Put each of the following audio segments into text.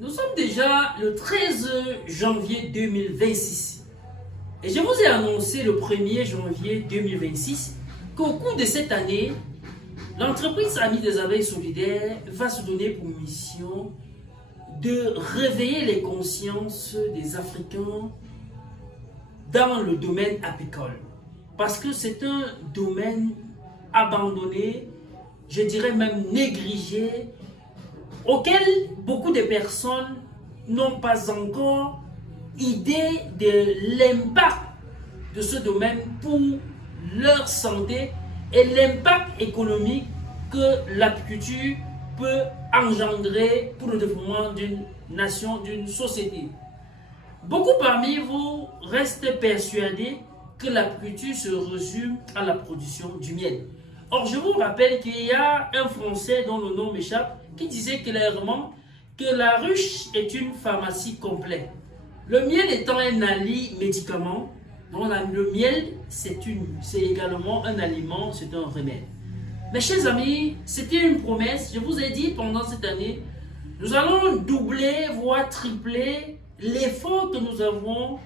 Nous sommes déjà le 13 janvier 2026 et je vous ai annoncé le 1er janvier 2026 qu'au cours de cette année, l'entreprise Amis des Abeilles Solidaires va se donner pour mission de réveiller les consciences des Africains dans le domaine apicole. Parce que c'est un domaine abandonné, je dirais même négligé, auquel beaucoup de personnes n'ont pas encore idée de l'impact de ce domaine pour leur santé et l'impact économique que l'apiculture peut engendrer pour le développement d'une nation, d'une société. Beaucoup parmi vous restent persuadés que l'apiculture se résume à la production du miel. Or, je vous rappelle qu'il y a un Français dont le nom m'échappe qui disait clairement que la ruche est une pharmacie complète. Le miel étant un médicament, donc le miel c'est également un aliment, c'est un remède. Mes chers amis, c'était une promesse, je vous ai dit pendant cette année, nous allons doubler, voire tripler l'effort que nous avons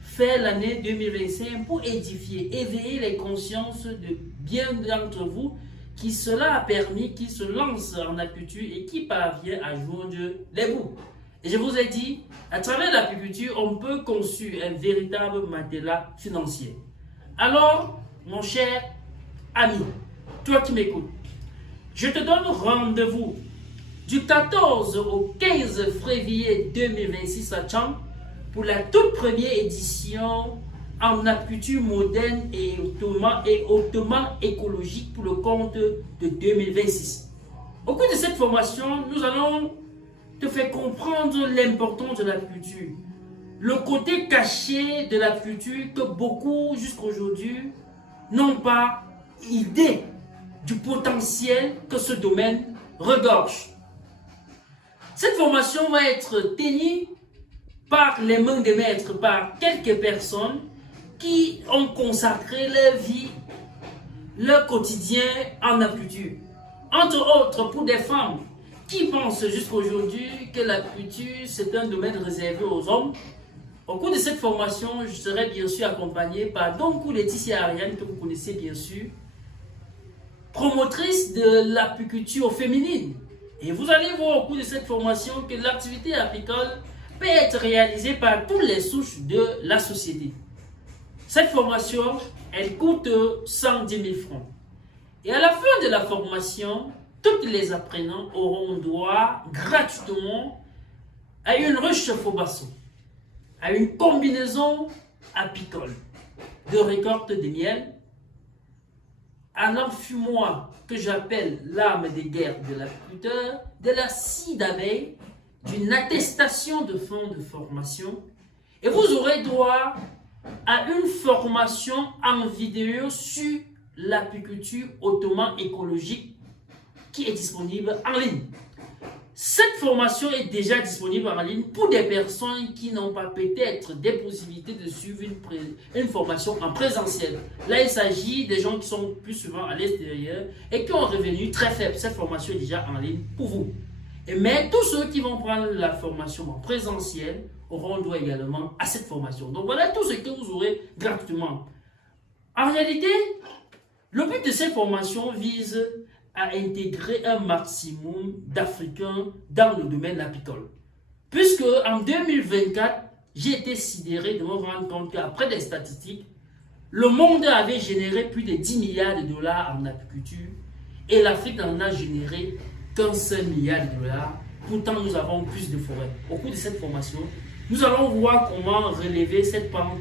fait l'année 2025 pour édifier, éveiller les consciences de bien d'entre vous qui cela a permis, qui se lance en apiculture et qui parvient à joindre les bouts. Et je vous ai dit, à travers l'apiculture, on peut construire un véritable matelas financier. Alors, mon cher ami, toi qui m'écoutes, je te donne rendez-vous du 14 au 15 février 2026 à Tchang pour la toute première édition en apiculture moderne et hautement écologique pour le compte de 2026. Au cours de cette formation, nous allons te faire comprendre l'importance de l'apiculture, le côté caché de l'apiculture que beaucoup jusqu'aujourd'hui n'ont pas idée du potentiel que ce domaine regorge. Cette formation va être tenue par les mains des maîtres, par quelques personnes qui ont consacré leur vie, leur quotidien en apiculture. Entre autres, pour des femmes qui pensent jusqu'à aujourd'hui que l'apiculture c'est un domaine réservé aux hommes. Au cours de cette formation, je serai bien sûr accompagné par Donkou Laetitia Ariane, que vous connaissez bien sûr, promotrice de l'apiculture féminine. Et vous allez voir au cours de cette formation que l'activité apicole peut être réalisée par toutes les souches de la société. Cette formation, elle coûte 110 000 francs. Et à la fin de la formation, tous les apprenants auront droit gratuitement à une ruche Fobasso, à une combinaison apicole de récolte de miel, à l'enfumoir que j'appelle l'arme de guerre de l'apiculteur, de la scie d'abeille, d'une attestation de fonds de formation, et vous aurez droit à une formation en vidéo sur l'apiculture hautement écologique qui est disponible en ligne. Cette formation est déjà disponible en ligne pour des personnes qui n'ont pas peut-être des possibilités de suivre une formation en présentiel. Là, il s'agit des gens qui sont plus souvent à l'extérieur et qui ont un revenu très faible. Cette formation est déjà en ligne pour vous. Mais tous ceux qui vont prendre la formation en présentiel auront droit également à cette formation. Donc voilà tout ce que vous aurez gratuitement. En réalité, le but de cette formation vise à intégrer un maximum d'Africains dans le domaine apicole. Puisque en 2024, j'ai été sidéré de me rendre compte qu'après des statistiques, le monde avait généré plus de 10 milliards de dollars en apiculture et l'Afrique n'en a généré qu'un seul milliard de dollars. Pourtant, nous avons plus de forêts. Au cours de cette formation, nous allons voir comment relever cette pente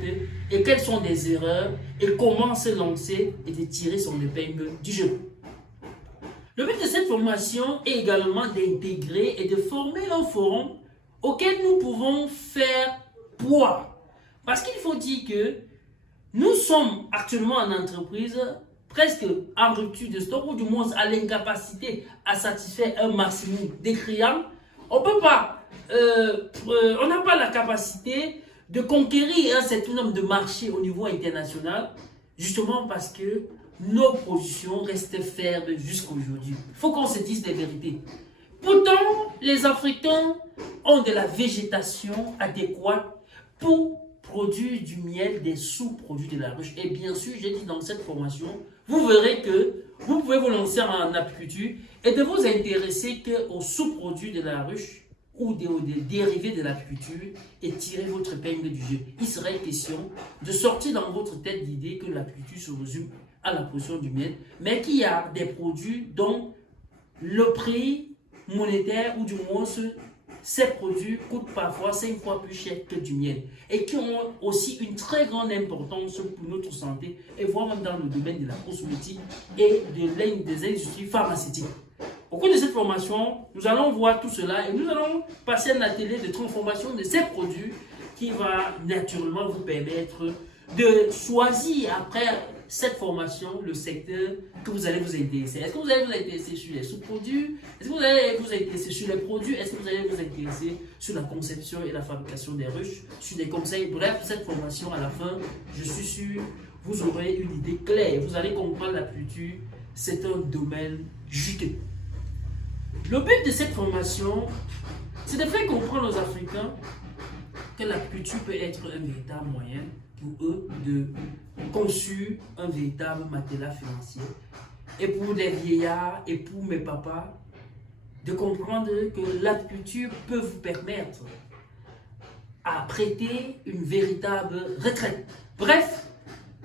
et quelles sont les erreurs et comment se lancer et de tirer son épingle du jeu. Le but de cette formation est également d'intégrer et de former un forum auquel nous pouvons faire poids. Parce qu'il faut dire que nous sommes actuellement en entreprise presque en rupture de stock ou du moins à l'incapacité à satisfaire un maximum des clients. On peut pas, on n'a pas la capacité de conquérir un certain nombre de marchés au niveau international, justement parce que nos positions restent fermes jusqu'à aujourd'hui. Il faut qu'on se dise les vérités. Pourtant, les Africains ont de la végétation adéquate pour produire du miel des sous-produits de la ruche. Et bien sûr, j'ai dit dans cette formation, vous verrez que vous pouvez vous lancer en apiculture et de vous intéresser aux sous-produits de la ruche ou des dérivés de l'apiculture et tirer votre épingle du jeu. Il serait question de sortir dans votre tête l'idée que l'apiculture se résume à la production du miel, mais qu'il y a des produits dont le prix monétaire ou du moins ces produits coûtent parfois 5 fois plus cher que du miel et qui ont aussi une très grande importance pour notre santé et voire même dans le domaine de la cosmétique et des industries pharmaceutiques. Au cours de cette formation, nous allons voir tout cela et nous allons passer à un atelier de transformation de ces produits qui va naturellement vous permettre de choisir après cette formation le secteur que vous allez vous intéresser. Est-ce que vous allez vous intéresser sur les sous-produits? Est-ce que vous allez vous intéresser sur les produits? Est-ce que vous allez vous intéresser sur la conception et la fabrication des ruches? Sur des conseils? Bref, cette formation à la fin, je suis sûr, vous aurez une idée claire. Vous allez comprendre la culture. C'est un domaine juteux. Le but de cette formation, c'est de faire comprendre aux Africains que la culture peut être un véritable moyen pour eux de conçu un véritable matelas financier et pour des vieillards et pour mes papas de comprendre que l'apiculture peut vous permettre à prêter une véritable retraite. Bref,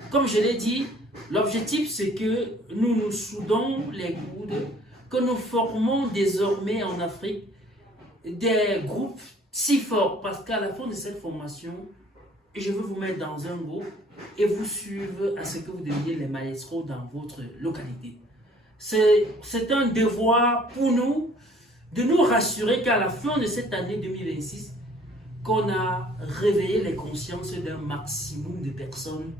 comme je l'ai dit, l'objectif c'est que nous nous soudons les coudes, que nous formons désormais en Afrique des groupes si forts parce qu'à la fin de cette formation, je veux vous mettre dans un groupe et vous suivre à ce que vous deveniez les maestros dans votre localité. C'est un devoir pour nous de nous rassurer qu'à la fin de cette année 2026, qu'on a réveillé les consciences d'un maximum de personnes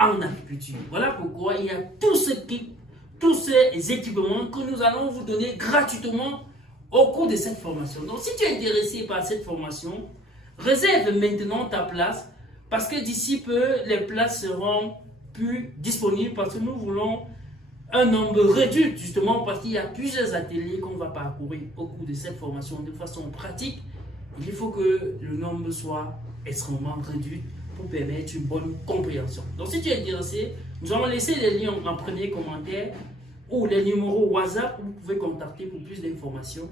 en apiculture. Voilà pourquoi il y a tous ces équipements que nous allons vous donner gratuitement au cours de cette formation. Donc si tu es intéressé par cette formation, réserve maintenant ta place parce que d'ici peu, les places seront plus disponibles parce que nous voulons un nombre réduit justement parce qu'il y a plusieurs ateliers qu'on va parcourir au cours de cette formation de façon pratique. Il faut que le nombre soit extrêmement réduit pour permettre une bonne compréhension. Donc si tu es intéressé, nous allons laisser les liens en premier commentaire ou les numéros WhatsApp où vous pouvez contacter pour plus d'informations.